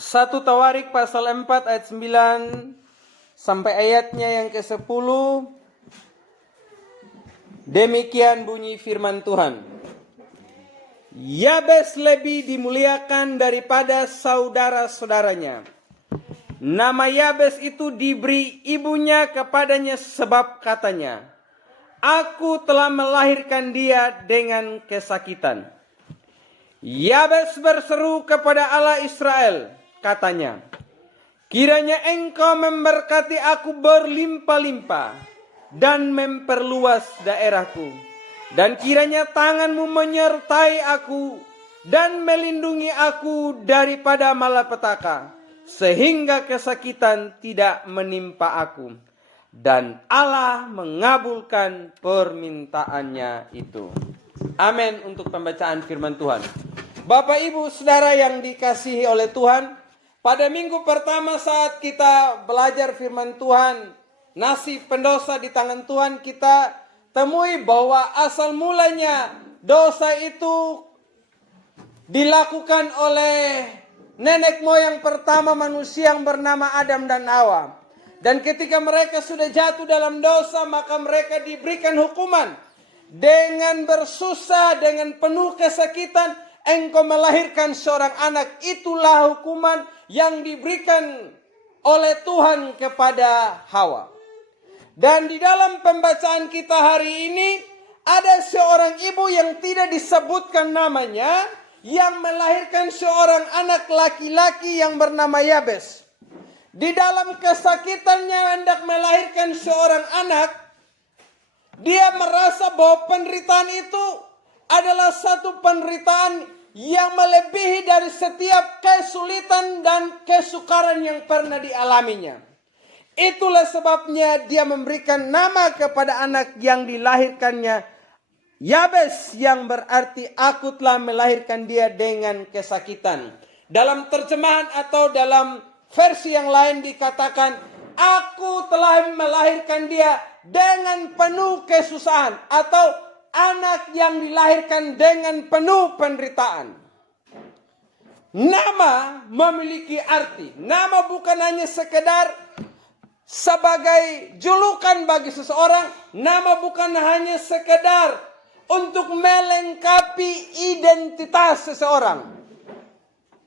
1 Tawarik pasal 4 ayat 9 sampai ayatnya yang ke-10. Demikian bunyi firman Tuhan. Yabes lebih dimuliakan daripada saudara-saudaranya. Nama Yabes itu diberi ibunya kepadanya sebab katanya, aku telah melahirkan dia dengan kesakitan. Yabes berseru kepada Allah Israel, katanya, kiranya engkau memberkati aku berlimpah-limpah dan memperluas daerahku. Dan kiranya tanganmu menyertai aku dan melindungi aku daripada malapetaka, sehingga kesakitan tidak menimpa aku. Dan Allah mengabulkan permintaannya itu. Amin untuk pembacaan firman Tuhan. Bapak, Ibu, Saudara yang dikasihi oleh Tuhan, pada minggu pertama saat kita belajar firman Tuhan, nasib pendosa di tangan Tuhan, kita temui bahwa asal mulanya dosa itu dilakukan oleh nenek moyang pertama manusia yang bernama Adam dan Hawa. Dan ketika mereka sudah jatuh dalam dosa, maka mereka diberikan hukuman. Dengan bersusah, dengan penuh kesakitan, engkau melahirkan seorang anak. Itulah hukuman yang diberikan oleh Tuhan kepada Hawa. Dan di dalam pembacaan kita hari ini, ada seorang ibu yang tidak disebutkan namanya, yang melahirkan seorang anak laki-laki yang bernama Yabes. Di dalam kesakitannya hendak melahirkan seorang anak, dia merasa bahwa penderitaan itu adalah satu penderitaan yang melebihi dari setiap kesulitan dan kesukaran yang pernah dialaminya. Itulah sebabnya dia memberikan nama kepada anak yang dilahirkannya Yabes, yang berarti aku telah melahirkan dia dengan kesakitan. Dalam terjemahan atau dalam versi yang lain dikatakan, aku telah melahirkan dia dengan penuh kesusahan, atau anak yang dilahirkan dengan penuh penderitaan. Nama memiliki arti. Nama bukan hanya sekedar sebagai julukan bagi seseorang. Nama bukan hanya sekedar untuk melengkapi identitas seseorang,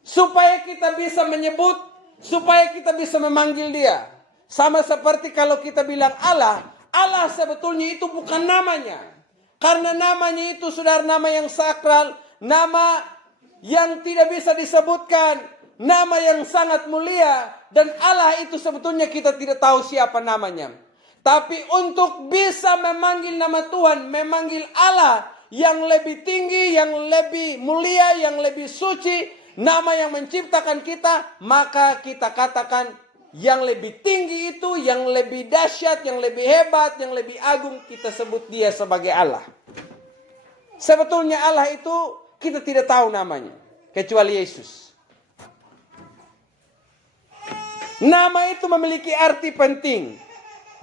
supaya kita bisa menyebut, supaya kita bisa memanggil dia. Sama seperti kalau kita bilang Allah, Allah sebetulnya itu bukan namanya. Karena namanya itu saudara nama yang sakral, nama yang tidak bisa disebutkan, nama yang sangat mulia. Dan Allah itu sebetulnya kita tidak tahu siapa namanya. Tapi untuk bisa memanggil nama Tuhan, memanggil Allah yang lebih tinggi, yang lebih mulia, yang lebih suci, nama yang menciptakan kita, maka kita katakan yang lebih tinggi itu, yang lebih dahsyat, yang lebih hebat, yang lebih agung, kita sebut dia sebagai Allah. Sebetulnya Allah itu kita tidak tahu namanya, kecuali Yesus. Nama itu memiliki arti penting.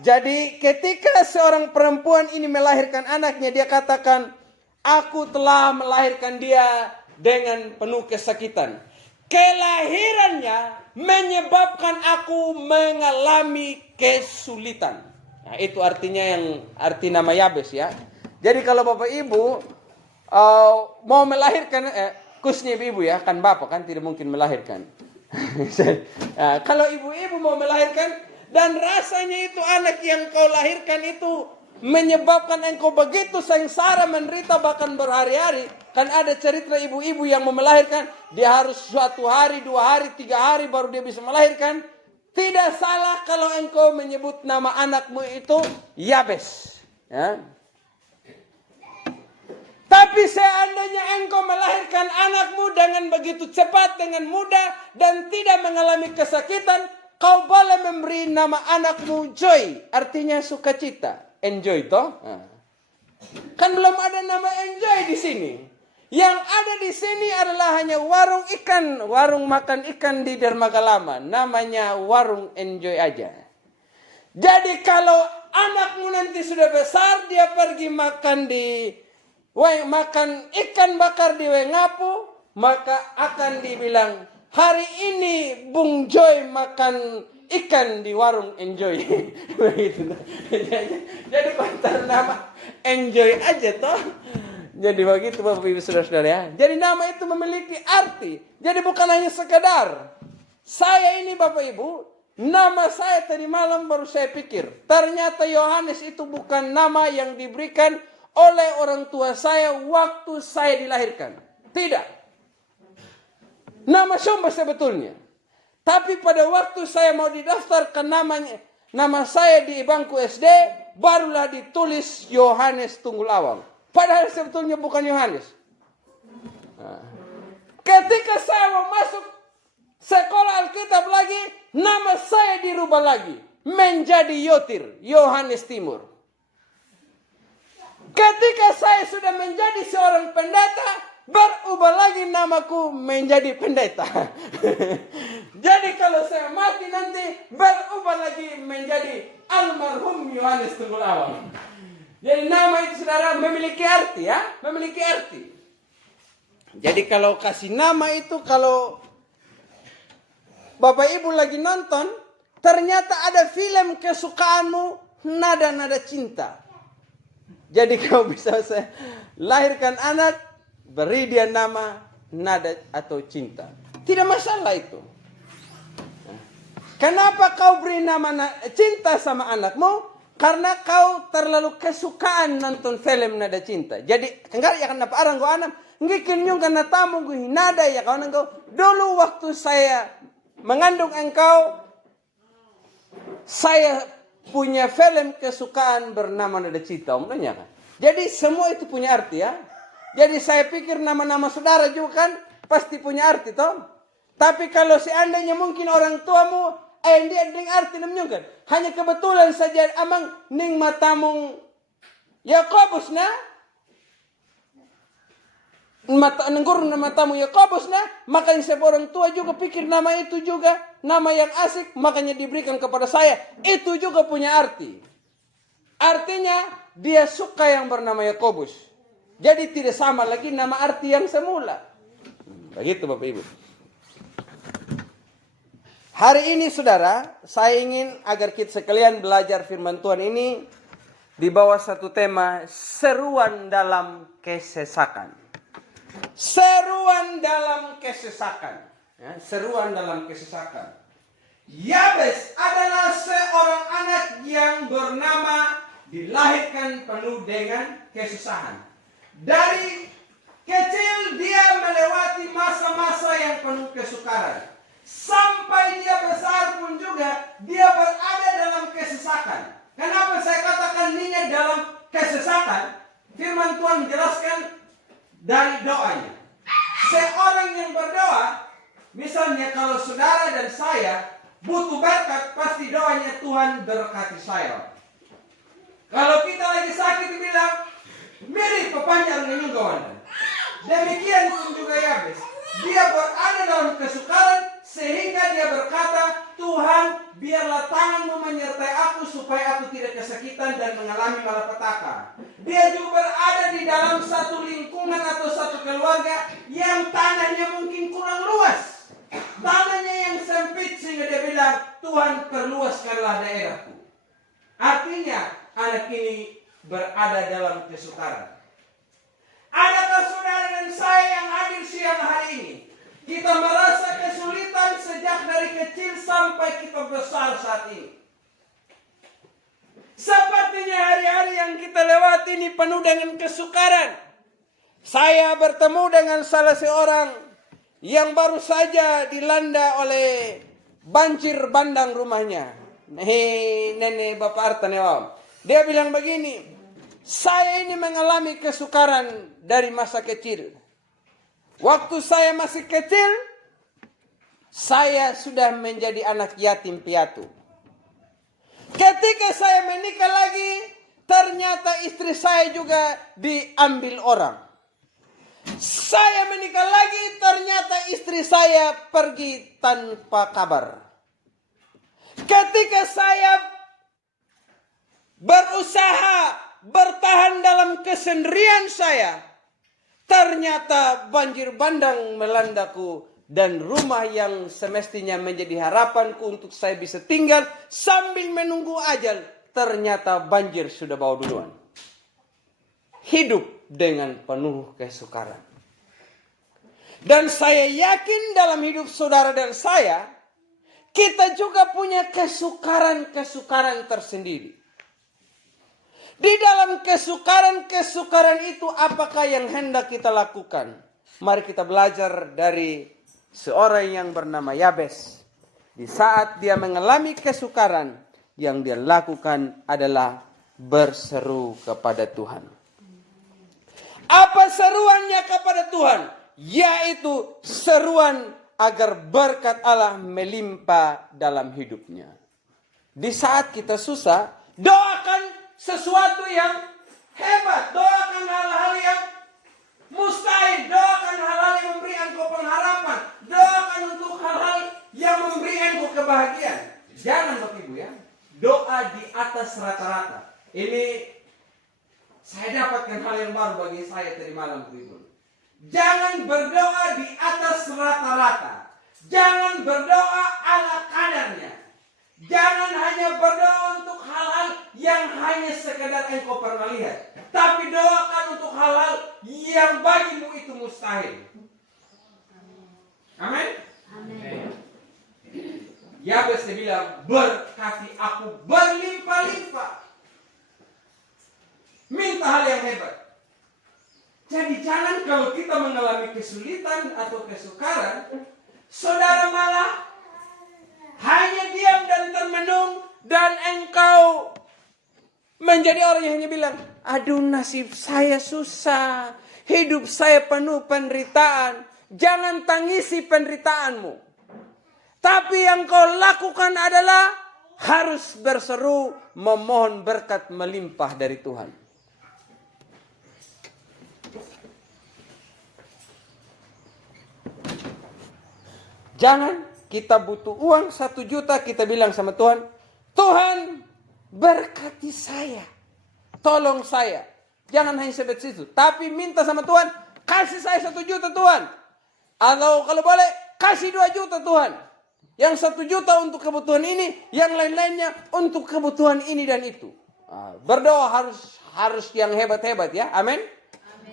Jadi ketika seorang perempuan ini melahirkan anaknya, dia katakan, aku telah melahirkan dia dengan penuh kesakitan. Kelahirannya menyebabkan aku mengalami kesulitan. Nah, itu artinya yang arti nama Yabes ya. Jadi kalau Bapak Ibu mau melahirkan, khususnya ibu ya, kan Bapak kan tidak mungkin melahirkan. Nah, kalau ibu-ibu mau melahirkan dan rasanya itu anak yang kau lahirkan itu menyebabkan engkau begitu sengsara, menderita bahkan berhari-hari. Kan ada cerita ibu-ibu yang mau melahirkan, dia harus suatu hari, 2 hari, 3 hari baru dia bisa melahirkan. Tidak salah kalau engkau menyebut nama anakmu itu Yabes ya. Tapi seandainya engkau melahirkan anakmu dengan begitu cepat, dengan mudah, dan tidak mengalami kesakitan, kau boleh memberi nama anakmu Joy, artinya sukacita. Enjoy toh? Nah. Kan belum ada nama enjoy di sini. Yang ada di sini adalah hanya warung ikan, warung makan ikan di dermaga lama. Namanya warung enjoy aja. Jadi kalau anakmu nanti sudah besar, dia pergi makan makan ikan bakar di Wengapu, maka akan dibilang hari ini Bung Joy makan ikan di warung Enjoy. Begitu. Jadi pantar nama Enjoy aja toh. Jadi begitu Bapak Ibu Saudara-saudara ya. Jadi nama itu memiliki arti. Jadi bukan hanya sekedar saya ini Bapak Ibu, nama saya tadi malam baru saya pikir. Ternyata Yohanes itu bukan nama yang diberikan oleh orang tua saya waktu saya dilahirkan. Tidak. Nama Somba sebetulnya. Tapi pada waktu saya mau didaftarkan nama saya di bangku SD, barulah ditulis Yohanes Tunggul Awang. Padahal sebetulnya bukan Yohanes. Ketika saya mau masuk sekolah Alkitab lagi, nama saya dirubah lagi. Menjadi Yotir, Yohanes Timur. Ketika saya sudah menjadi seorang pendeta, berubah lagi namaku menjadi pendeta. Jadi kalau saya mati nanti, berubah lagi menjadi almarhum Yohanes Tunggul Awang. Jadi nama itu saudara memiliki arti ya, memiliki arti. Jadi kalau kasih nama itu, kalau Bapak Ibu lagi nonton, ternyata ada film kesukaanmu, nada-nada cinta. Jadi kau bisa lahirkan anak, beri dia nama nada atau cinta. Tidak masalah itu. Kenapa kau beri nama cinta sama anakmu? Karena kau terlalu kesukaan nonton film nada cinta. Jadi enggak ya kenapa arang gua anak ngikin nyung karena tamu gua nada ya kawan engkau. Dulu waktu saya mengandung engkau, saya punya film kesukaan bernama nada cinta, umumnya kan. Jadi semua itu punya arti ya. Jadi saya pikir nama-nama saudara juga kan pasti punya arti toh. Tapi kalau seandainya mungkin orang tuamu dia ding arti namanya kan. Hanya kebetulan saja amang ning matamung Yakobus na. Nenggur nama tamu Yakobus na, makanya saya orang tua juga pikir nama itu juga nama yang asik, makanya diberikan kepada saya. Itu juga punya arti. Artinya dia suka yang bernama Yakobus. Jadi tidak sama lagi nama arti yang semula. Begitu Bapak Ibu. Hari ini saudara, saya ingin agar kita sekalian belajar firman Tuhan ini di bawah satu tema seruan dalam kesesakan. Seruan dalam kesesakan. Ya, seruan dalam kesesakan. Yabes adalah seorang anak yang bernama dilahirkan penuh dengan kesusahan. Dari kecil dia melewati masa-masa yang penuh kesukaran. Sampai dia besar pun juga dia berada dalam kesesakan. Kenapa saya katakan ninya dalam kesesakan? Firman Tuhan jelaskan dari doanya. Seorang yang berdoa, misalnya kalau saudara dan saya butuh berkat, pasti doanya Tuhan berkati saya. Kalau kita lagi sakit bilang, mirip pepanjang dengan kawan. Demikian pun juga Yabes. Dia berada dalam kesukaran sehingga dia berkata, Tuhan biarlah tanganmu menyertai aku supaya aku tidak kesakitan dan mengalami malapetaka. Dia juga berada di dalam satu lingkungan atau satu keluarga yang tanahnya mungkin kurang luas. Tanahnya yang sempit sehingga dia bilang, Tuhan perluaskanlah daerahku. Artinya anak ini berada dalam kesukaran. Adakah saudara dan saya yang hadir siang hari ini? Kita merasa kesulitan sejak dari kecil sampai kita besar saat ini. Sepertinya hari-hari yang kita lewati ini penuh dengan kesukaran. Saya bertemu dengan salah seorang yang baru saja dilanda oleh banjir bandang rumahnya. Nenek Bapak Artanewam. Dia bilang begini, saya ini mengalami kesukaran dari masa kecil. Waktu saya masih kecil, saya sudah menjadi anak yatim piatu. Ketika saya menikah lagi, ternyata istri saya juga diambil orang. Saya menikah lagi, ternyata istri saya pergi tanpa kabar. Ketika saya berusaha bertahan dalam kesendirian saya, ternyata banjir bandang melandaku dan rumah yang semestinya menjadi harapanku untuk saya bisa tinggal sambil menunggu ajal, ternyata banjir sudah bawa duluan. Hidup dengan penuh kesukaran. Dan saya yakin dalam hidup saudara dan saya, kita juga punya kesukaran-kesukaran tersendiri. Di dalam kesukaran-kesukaran itu, apakah yang hendak kita lakukan? Mari kita belajar dari seorang yang bernama Yabes. Di saat dia mengalami kesukaran, yang dia lakukan adalah berseru kepada Tuhan. Apa seruannya kepada Tuhan? Yaitu seruan agar berkat Allah melimpah dalam hidupnya. Di saat kita susah, doakan sesuatu yang hebat. Doakan hal-hal yang mustahil. Doakan hal-hal yang memberi engkau pengharapan. Doakan untuk hal-hal yang memberi engkau kebahagiaan. Jangan Bapak Ibu ya, doa di atas rata-rata. Ini saya dapatkan hal yang baru bagi saya tadi malam Bapak Ibu. Jangan berdoa di atas rata-rata. Jangan berdoa ala kadarnya. Jangan hanya berdoa untuk hal-hal yang hanya sekedar engkau pernah lihat. Tapi doakan untuk hal-hal yang bagimu itu mustahil. Amin? Amin. Yabes dia bilang, berkati aku berlimpah-limpah. Minta hal yang hebat. Jadi jangan kalau kita mengalami kesulitan atau kesukaran, saudara malah hanya diam dan termenung, dan engkau menjadi orang yang hanya bilang, aduh nasib saya susah, hidup saya penuh penderitaan. Jangan tangisi penderitaanmu. Tapi yang kau lakukan adalah harus berseru memohon berkat melimpah dari Tuhan. Jangan kita butuh uang 1 juta, kita bilang sama Tuhan, Tuhan berkati saya, tolong saya. Jangan hanya sebatas itu, tapi minta sama Tuhan, kasih saya 1 juta Tuhan. Atau kalau boleh, kasih 2 juta Tuhan. Yang 1 juta untuk kebutuhan ini, yang lain-lainnya untuk kebutuhan ini dan itu. Berdoa harus yang hebat-hebat ya, amin.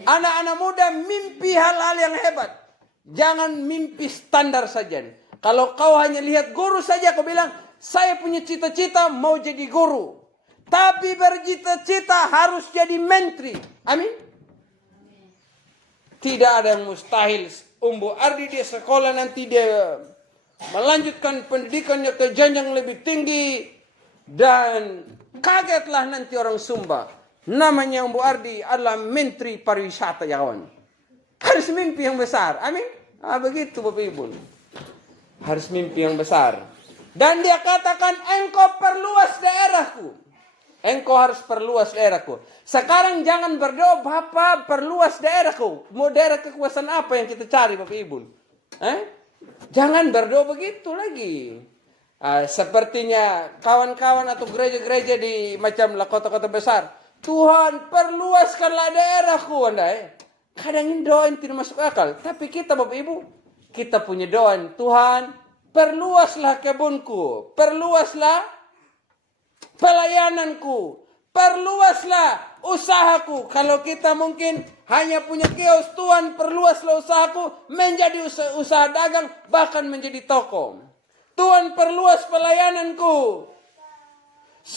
Anak-anak muda mimpi hal-hal yang hebat. Jangan mimpi standar saja. Kalau kau hanya lihat guru saja, kau bilang, saya punya cita-cita mau jadi guru. Tapi bercita-cita harus jadi menteri. Amin. Tidak ada yang mustahil. Umbu Ardi dia sekolah nanti dia melanjutkan pendidikannya ke jenjang lebih tinggi. Dan kagetlah nanti orang Sumba. Namanya Umbu Ardi adalah menteri pariwisata ya kawan. Harus mimpi yang besar. Amin. Begitu Bapak Ibu. Harus mimpi yang besar. Dan dia katakan, engkau perluas daerahku. Engkau harus perluas daerahku. Sekarang jangan berdoa, Bapak perluas daerahku. Mau daerah kekuasaan apa yang kita cari Bapak Ibu? Jangan berdoa begitu lagi. Sepertinya kawan-kawan atau gereja-gereja di macam kota-kota besar. Tuhan perluaskanlah daerahku. Kadang ini doa yang tidak masuk akal. Tapi kita Bapak Ibu, kita punya doa. Tuhan, perluaslah kebunku. Perluaslah pelayananku. Perluaslah usahaku. Kalau kita mungkin hanya punya kios, Tuhan perluaslah usahaku. Menjadi usaha dagang, bahkan menjadi toko. Tuhan perluas pelayananku.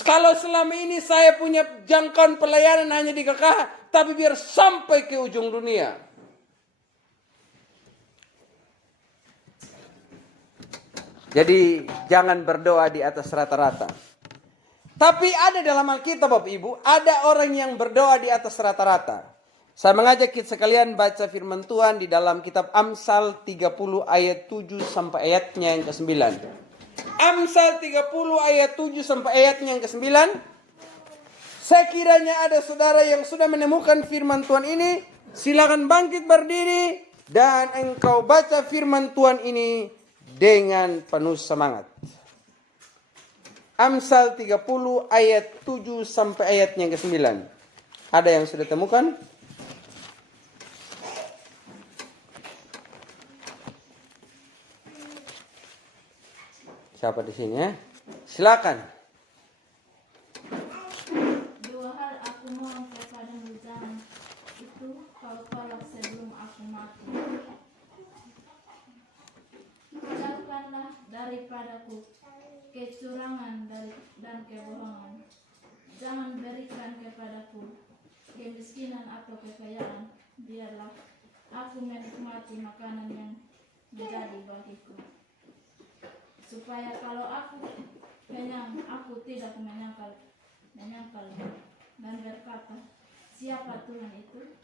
Kalau selama ini saya punya jangkauan pelayanan hanya di KKH, tapi biar sampai ke ujung dunia. Jadi jangan berdoa di atas rata-rata. Tapi ada dalam Alkitab Bapak Ibu, ada orang yang berdoa di atas rata-rata. Saya mengajak kita sekalian baca firman Tuhan di dalam kitab Amsal 30 ayat 7 sampai ayatnya yang ke-9. Amsal 30 ayat 7 sampai ayatnya yang ke-9. Sekiranya ada saudara yang sudah menemukan firman Tuhan ini, silakan bangkit berdiri dan engkau baca firman Tuhan ini dengan penuh semangat. Amsal 30 ayat 7 sampai ayatnya yang ke-9. Ada yang sudah temukan? Siapa di sini ya? Silakan. Dua hal aku mohon kepadamu, jangan itu kau tolak sebelum aku mati. Jauhkanlah daripadaku kecurangan dan kebohongan. Jangan berikan kepadaku kemiskinan atau kekayaan. Biarlah aku menikmati makanan yang menjadi bagiku. Supaya kalau aku kenyang, aku tidak menyangkal dan berkata, siapa Tuhan itu?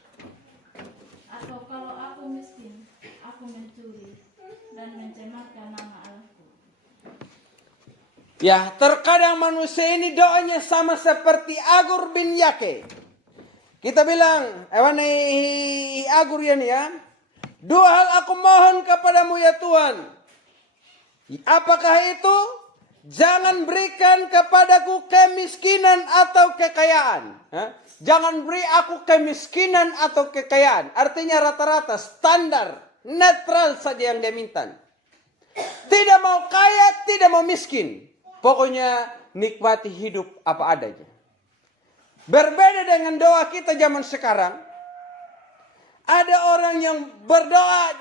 Atau kalau aku miskin, aku mencuri dan mencemarkan nama Allahku. Ya, terkadang manusia ini doanya sama seperti Agur bin Yake. Kita bilang, Agur ya nih ya. Dua hal aku mohon kepadamu ya Tuhan. Apakah itu? Jangan berikan kepadaku kemiskinan atau kekayaan. Jangan beri aku kemiskinan atau kekayaan. Artinya rata-rata, standar, netral saja yang dia minta. Tidak mau kaya, tidak mau miskin. Pokoknya nikmati hidup apa adanya. Berbeda dengan doa kita zaman sekarang. Ada orang yang berdoa,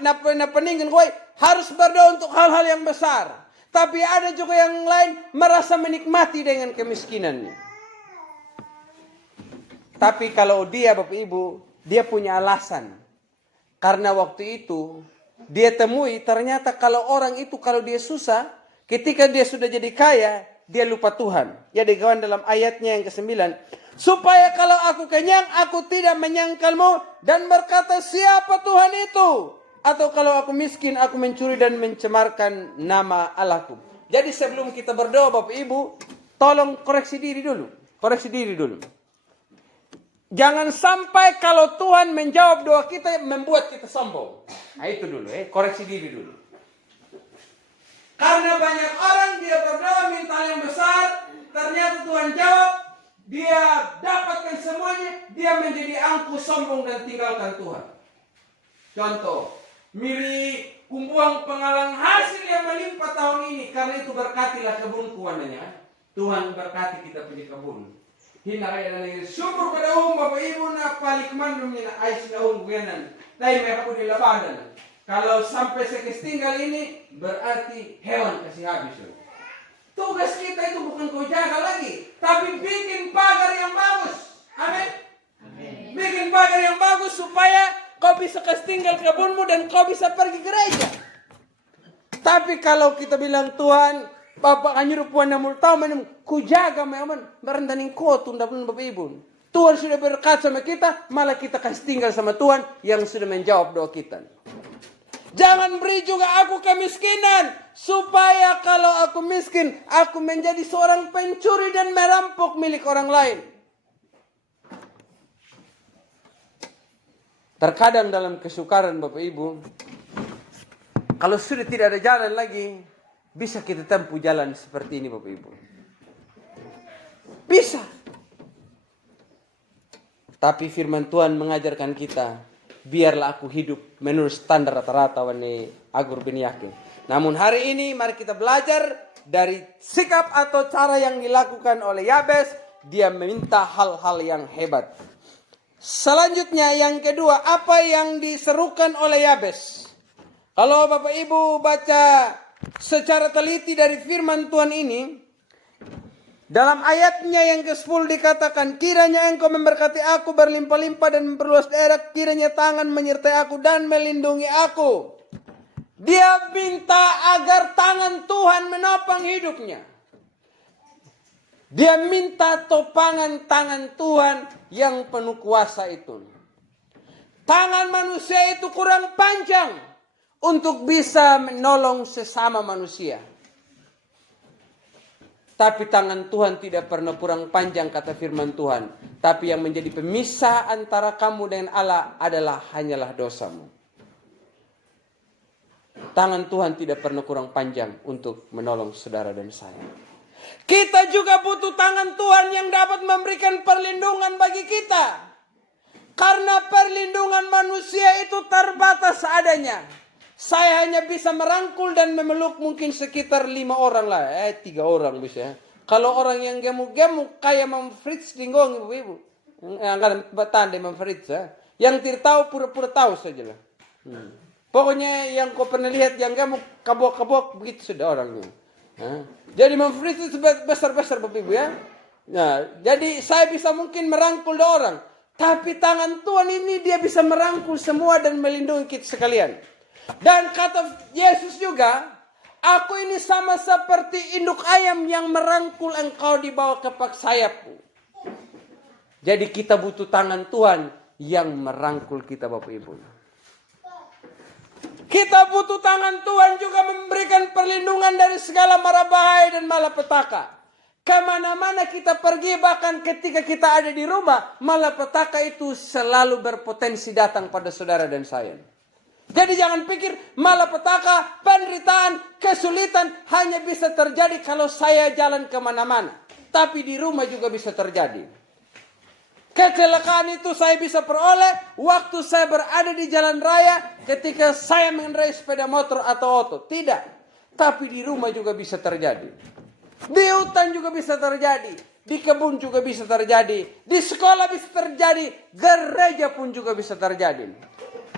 peningin gue harus berdoa untuk hal-hal yang besar. Tapi ada juga yang lain merasa menikmati dengan kemiskinannya. Tapi kalau dia Bapak Ibu, dia punya alasan. Karena waktu itu dia temui ternyata kalau orang itu kalau dia susah, ketika dia sudah jadi kaya, dia lupa Tuhan. Ya dikawan dalam ayatnya yang ke-9. Supaya kalau aku kenyang, aku tidak menyangkalmu dan berkata siapa Tuhan itu. Atau kalau aku miskin, aku mencuri dan mencemarkan nama Allahku. Jadi sebelum kita berdoa Bapak Ibu, tolong koreksi diri dulu. Koreksi diri dulu. Jangan sampai kalau Tuhan menjawab doa kita, membuat kita sombong. Nah itu dulu koreksi diri dulu. Karena banyak orang dia berdoa minta yang besar, ternyata Tuhan jawab, dia dapatkan semuanya, dia menjadi angkuh sombong dan tinggalkan Tuhan. Contoh, miri kumpuang pengalang hasil yang melimpah tahun ini, karena itu berkatilah kebunku wananya. Tuhan berkati kita punya kebun. Hina kaya na syukur pada Bapak Ibu na palikman na ayos na buyanan. Tayo may kapag nilabanan. Kalau sampai sekestinggal ini berarti hewan kasih habis. Tugas kita itu bukan kau jaga lagi, tapi bikin pagar yang bagus. Amin. Bikin pagar yang bagus supaya kau bisa kestinggal kebunmu dan kau bisa pergi gereja. Tapi kalau kita bilang Tuhan, Bapak anyuruh puan namul tahu menemu ku jaga meaman merendaning kau tunda pun Bapak Ibu. Tuhan sudah berkat sama kita, malah kita kasih tinggal sama Tuhan yang sudah menjawab doa kita. Jangan beri juga aku kemiskinan, supaya kalau aku miskin, aku menjadi seorang pencuri dan merampok milik orang lain. Terkadang dalam kesukaran Bapak Ibu, kalau sudah tidak ada jalan lagi, bisa kita tempuh jalan seperti ini Bapak Ibu. Bisa. Tapi firman Tuhan mengajarkan kita, biarlah aku hidup menurut standar rata-rata wani Agur bin Yake. Namun hari ini mari kita belajar dari sikap atau cara yang dilakukan oleh Yabes. Dia meminta hal-hal yang hebat. Selanjutnya yang kedua, apa yang diserukan oleh Yabes? Kalau Bapak Ibu baca secara teliti dari firman Tuhan ini, dalam ayatnya yang ke-10 dikatakan, kiranya engkau memberkati aku berlimpah-limpah dan memperluas daerah, kiranya tangan menyertai aku dan melindungi aku. Dia minta agar tangan Tuhan menopang hidupnya. Dia minta topangan tangan Tuhan yang penuh kuasa itu. Tangan manusia itu kurang panjang untuk bisa menolong sesama manusia. Tapi tangan Tuhan tidak pernah kurang panjang, kata firman Tuhan. Tapi yang menjadi pemisah antara kamu dengan Allah adalah hanyalah dosamu. Tangan Tuhan tidak pernah kurang panjang untuk menolong saudara dan saya. Kita juga butuh tangan Tuhan yang dapat memberikan perlindungan bagi kita. Karena perlindungan manusia itu terbatas adanya. Saya hanya bisa merangkul dan memeluk mungkin sekitar 5 orang lah. 3 orang bisa. Kalau orang yang gemuk-gemuk kayak Mam Fritz Dinggong, ibu-ibu. Yang kan bertanda Mam Fritz. Yang tidak tahu pura-pura tahu saja lah. Pokoknya yang kau pernah lihat yang gemuk kabok-kabok begitu sudah orangnya. Jadi Mam Fritz itu besar-besar ibu ya. Nah, jadi saya bisa mungkin merangkul 2 orang. Tapi tangan Tuhan ini dia bisa merangkul semua dan melindungi kita sekalian. Dan kata Yesus juga, aku ini sama seperti induk ayam yang merangkul engkau di bawah kepak sayapku. Jadi kita butuh tangan Tuhan yang merangkul kita Bapak Ibu. Kita butuh tangan Tuhan juga memberikan perlindungan dari segala mara bahaya dan malapetaka. Kemana-mana kita pergi, bahkan ketika kita ada di rumah, malapetaka itu selalu berpotensi datang pada saudara dan saya. Jadi jangan pikir malapetaka, penderitaan, kesulitan hanya bisa terjadi kalau saya jalan kemana-mana. Tapi di rumah juga bisa terjadi. Kecelakaan itu saya bisa peroleh waktu saya berada di jalan raya ketika saya mengendarai sepeda motor atau oto. Tidak. Tapi di rumah juga bisa terjadi. Di hutan juga bisa terjadi. Di kebun juga bisa terjadi. Di sekolah bisa terjadi. Gereja pun juga bisa terjadi.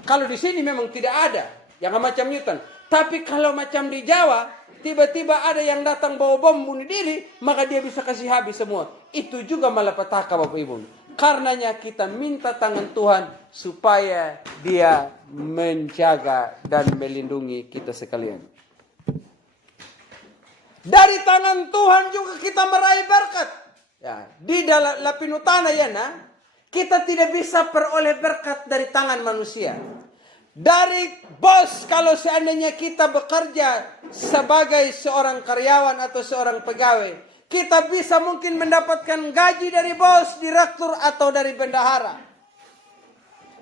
Kalau di sini memang tidak ada yang macam Newton. Tapi kalau macam di Jawa, tiba-tiba ada yang datang bawa bom bunuh diri, maka dia bisa kasih habis semua. Itu juga malapetaka Bapak Ibu. Karenanya kita minta tangan Tuhan supaya dia menjaga dan melindungi kita sekalian. Dari tangan Tuhan juga kita meraih berkat. Ya, di dalam lapinutana ya kita tidak bisa peroleh berkat dari tangan manusia. Dari bos, kalau seandainya kita bekerja sebagai seorang karyawan atau seorang pegawai, kita bisa mungkin mendapatkan gaji dari bos, direktur atau dari bendahara.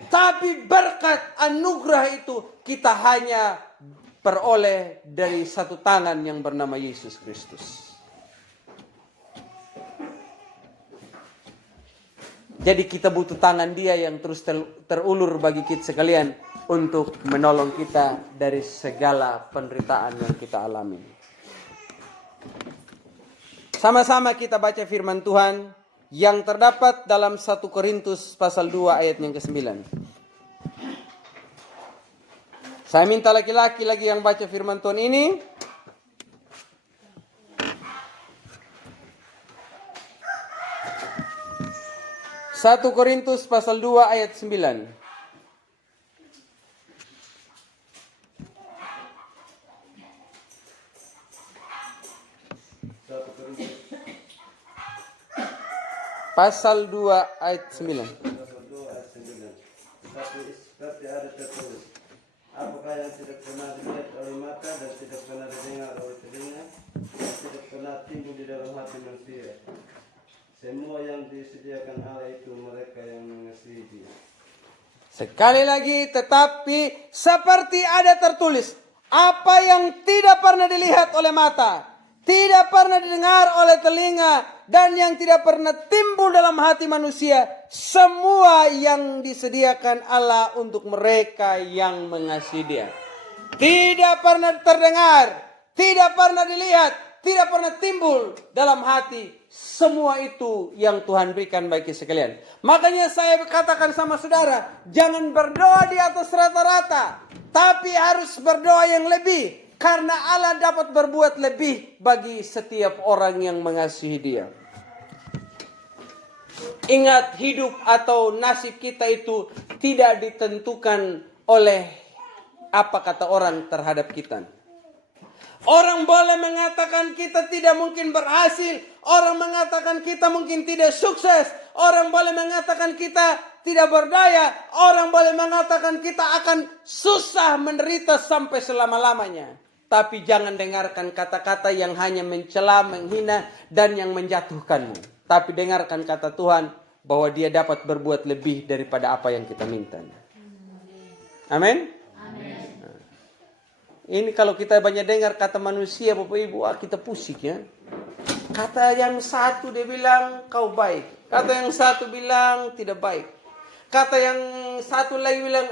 Tapi berkat anugerah itu kita hanya peroleh dari satu tangan yang bernama Yesus Kristus. Jadi kita butuh tangan dia yang terus terulur bagi kita sekalian untuk menolong kita dari segala penderitaan yang kita alami. Sama-sama kita baca firman Tuhan yang terdapat dalam 1 Korintus pasal 2 ayat yang ke-9. Saya minta laki-laki lagi yang baca firman Tuhan ini. Satu Korintus pasal 2 ayat 9. Pasal 2 ayat 9. Seperti ada tertulis, apakah yang tidak pernah dilihat oleh mata dan tidak pernah didengar oleh telinga dan tidak pernah timbul di dalam hati manusia. Semua yang disediakan Allah itu mereka yang mengasihi Dia. Sekali lagi, tetapi seperti ada tertulis, apa yang tidak pernah dilihat oleh mata, tidak pernah didengar oleh telinga, dan yang tidak pernah timbul dalam hati manusia, semua yang disediakan Allah untuk mereka yang mengasihi Dia. Tidak pernah terdengar, tidak pernah dilihat, tidak pernah timbul dalam hati. Semua itu yang Tuhan berikan bagi sekalian. Makanya saya katakan sama saudara, jangan berdoa di atas rata-rata, tapi harus berdoa yang lebih. Karena Allah dapat berbuat lebih bagi setiap orang yang mengasihi Dia. Ingat, hidup atau nasib kita itu tidak ditentukan oleh apa kata orang terhadap kita. Orang boleh mengatakan kita tidak mungkin berhasil. Orang mengatakan kita mungkin tidak sukses. Orang boleh mengatakan kita tidak berdaya. Orang boleh mengatakan kita akan susah menderita sampai selama-lamanya. Tapi jangan dengarkan kata-kata yang hanya mencela, menghina, dan yang menjatuhkanmu. Tapi dengarkan kata Tuhan bahwa Dia dapat berbuat lebih daripada apa yang kita minta. Amin? Ini kalau kita banyak dengar kata manusia, Bapak Ibu, kita pusing ya. Kata yang satu dia bilang kau baik, kata yang satu bilang tidak baik. Kata yang satu lagi bilang,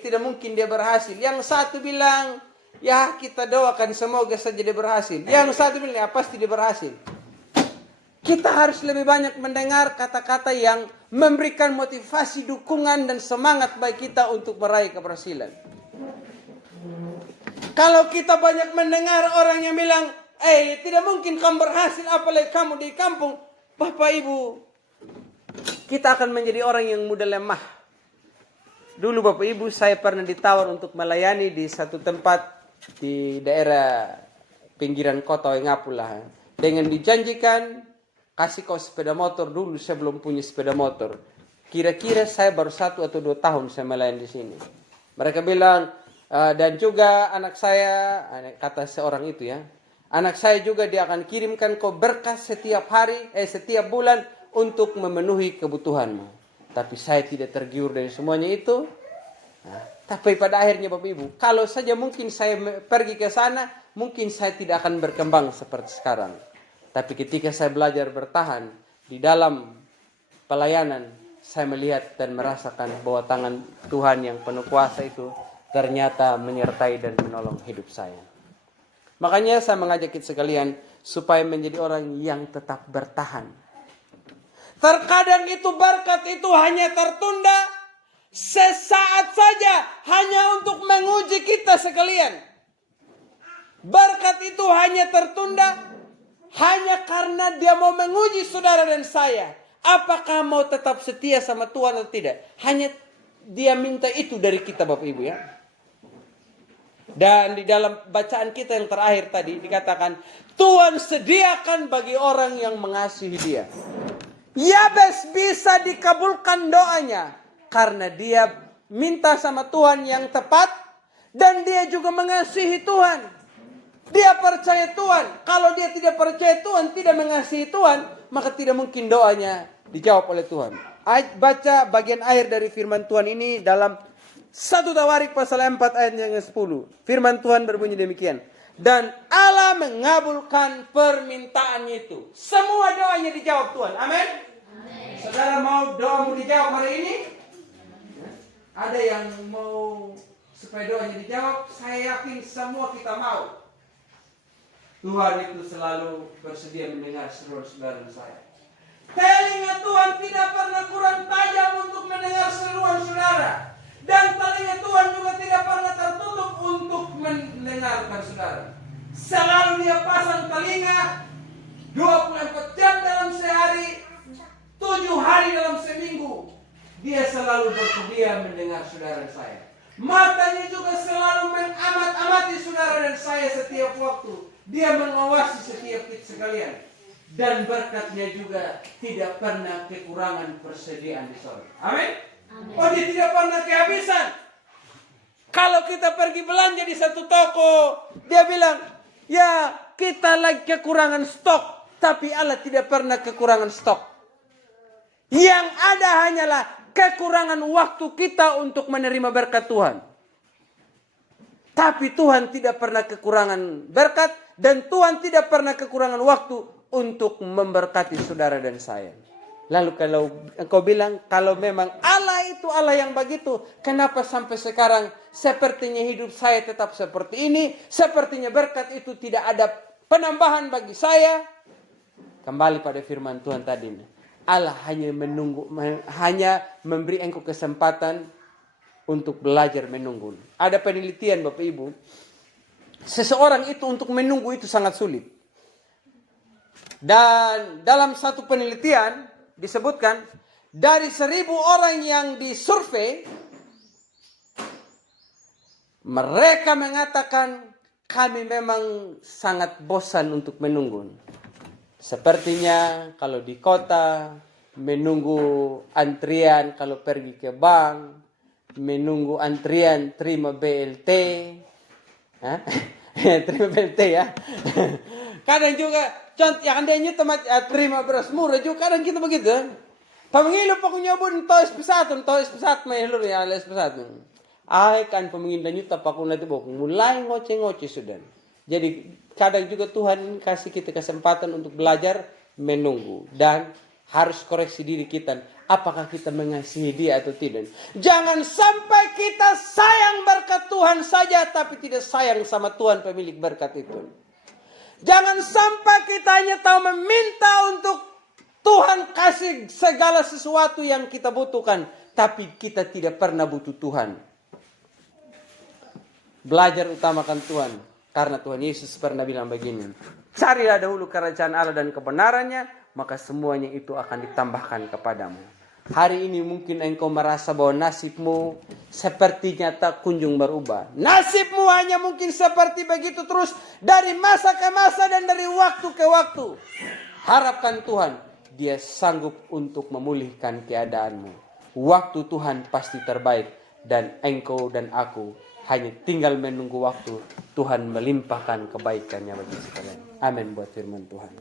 tidak mungkin dia berhasil. Yang satu bilang, ya kita doakan semoga saja dia berhasil. Yang satu bilang, ya pasti dia berhasil. Kita harus lebih banyak mendengar kata-kata yang memberikan motivasi, dukungan, dan semangat bagi kita untuk meraih keberhasilan. Kalau kita banyak mendengar orang yang bilang, tidak mungkin kamu berhasil, apalagi kamu di kampung. Bapak Ibu, kita akan menjadi orang yang mudah lemah. Dulu Bapak Ibu, saya pernah ditawar untuk melayani di satu tempat di daerah pinggiran kota Wengapula. Dengan dijanjikan, kasih kau sepeda motor. Dulu saya belum punya sepeda motor. Kira-kira saya baru 1 atau 2 tahun saya melayani di sini. Mereka bilang, dan juga anak saya, kata seorang itu ya, anak saya juga dia akan kirimkan kau berkas setiap hari, setiap bulan untuk memenuhi kebutuhanmu. Tapi saya tidak tergiur dari semuanya itu. Tapi pada akhirnya Bapak Ibu, kalau saja mungkin saya pergi ke sana, mungkin saya tidak akan berkembang seperti sekarang. Tapi ketika saya belajar bertahan di dalam pelayanan, saya melihat dan merasakan bahwa tangan Tuhan yang penuh kuasa itu ternyata menyertai dan menolong hidup saya. Makanya saya mengajak kita sekalian supaya menjadi orang yang tetap bertahan. Terkadang itu berkat itu hanya tertunda sesaat saja, hanya untuk menguji kita sekalian. Berkat itu hanya tertunda hanya karena dia mau menguji saudara dan saya. Apakah mau tetap setia sama Tuhan atau tidak? Hanya dia minta itu dari kita Bapak Ibu ya. Dan di dalam bacaan kita yang terakhir tadi dikatakan, Tuhan sediakan bagi orang yang mengasihi dia. Yabes bisa dikabulkan doanya karena dia minta sama Tuhan yang tepat dan dia juga mengasihi Tuhan. Dia percaya Tuhan. Kalau dia tidak percaya Tuhan, tidak mengasihi Tuhan, maka tidak mungkin doanya dijawab oleh Tuhan. Baca bagian akhir dari firman Tuhan ini dalam 1 Tawarik pasal 4 ayat yang 10. Firman Tuhan berbunyi demikian. Dan Allah mengabulkan permintaannya itu. Semua doanya dijawab Tuhan. Amin. Saudara mau doamu dijawab hari ini? Ada yang mau supaya doanya dijawab? Saya yakin semua kita mau. Tuhan itu selalu bersedia mendengar seruan saudara dan saya. Telinga Tuhan tidak pernah kurang tajam untuk mendengar seruan saudara. Dan telinga Tuhan juga tidak pernah tertutup untuk mendengarkan saudara. Selalu dia pasang telinga 24 jam dalam sehari, 7 hari dalam seminggu. Dia selalu bersedia mendengar saudara dan saya. Matanya juga selalu mengamat-amati saudara dan saya setiap waktu. Dia mengawasi setiap kita sekalian. Dan berkatnya juga tidak pernah kekurangan persediaan di sorga. Amin. Oh, dia tidak pernah kehabisan. Kalau kita pergi belanja di satu toko, dia bilang, ya kita lagi kekurangan stok. Tapi Allah tidak pernah kekurangan stok. Yang ada hanyalah kekurangan waktu kita untuk menerima berkat Tuhan. Tapi Tuhan tidak pernah kekurangan berkat. Dan Tuhan tidak pernah kekurangan waktu untuk memberkati saudara dan saya. Lalu kalau engkau bilang, kalau memang Allah itu Allah yang begitu, kenapa sampai sekarang sepertinya hidup saya tetap seperti ini, sepertinya berkat itu tidak ada penambahan bagi saya? Kembali pada firman Tuhan tadi. Allah hanya menunggu, hanya memberi engkau kesempatan untuk belajar menunggu. Ada penelitian Bapak Ibu, seseorang itu untuk menunggu itu sangat sulit. Dan dalam satu penelitian disebutkan dari 1.000 orang yang disurvei, mereka mengatakan kami memang sangat bosan untuk menunggu. Sepertinya kalau di kota menunggu antrian kalau pergi ke bank, menunggu antrian terima BLT, terima BLT ya. Kadang juga contoh yang adanya tempat terima beras murah juga kadang kita begitu. Pamangilo pa kunya bun tois pesat may lur ya les pesat. Ay kan pamangilo nyo tapakun natin bok mulai ngoce sudah. Jadi kadang juga Tuhan kasih kita kesempatan untuk belajar menunggu dan harus koreksi diri kita. apakah kita mengasihi dia atau tidak. Jangan sampai kita sayang berkat Tuhan saja, tapi tidak sayang sama Tuhan pemilik berkat itu. Jangan sampai kita hanya tahu meminta untuk Tuhan kasih segala sesuatu yang kita butuhkan, tapi kita tidak pernah butuh Tuhan. Belajar utamakan Tuhan. Karena Tuhan Yesus pernah bilang begini, carilah dahulu kerajaan Allah dan kebenarannya, maka semuanya itu akan ditambahkan kepadamu. Hari ini mungkin engkau merasa bahwa nasibmu sepertinya tak kunjung berubah. Nasibmu hanya mungkin seperti begitu terus dari masa ke masa dan dari waktu ke waktu. Harapkan Tuhan, Dia sanggup untuk memulihkan keadaanmu. Waktu Tuhan pasti terbaik dan engkau dan aku hanya tinggal menunggu waktu Tuhan melimpahkan kebaikannya bagi sekalian. Amin buat firman Tuhan.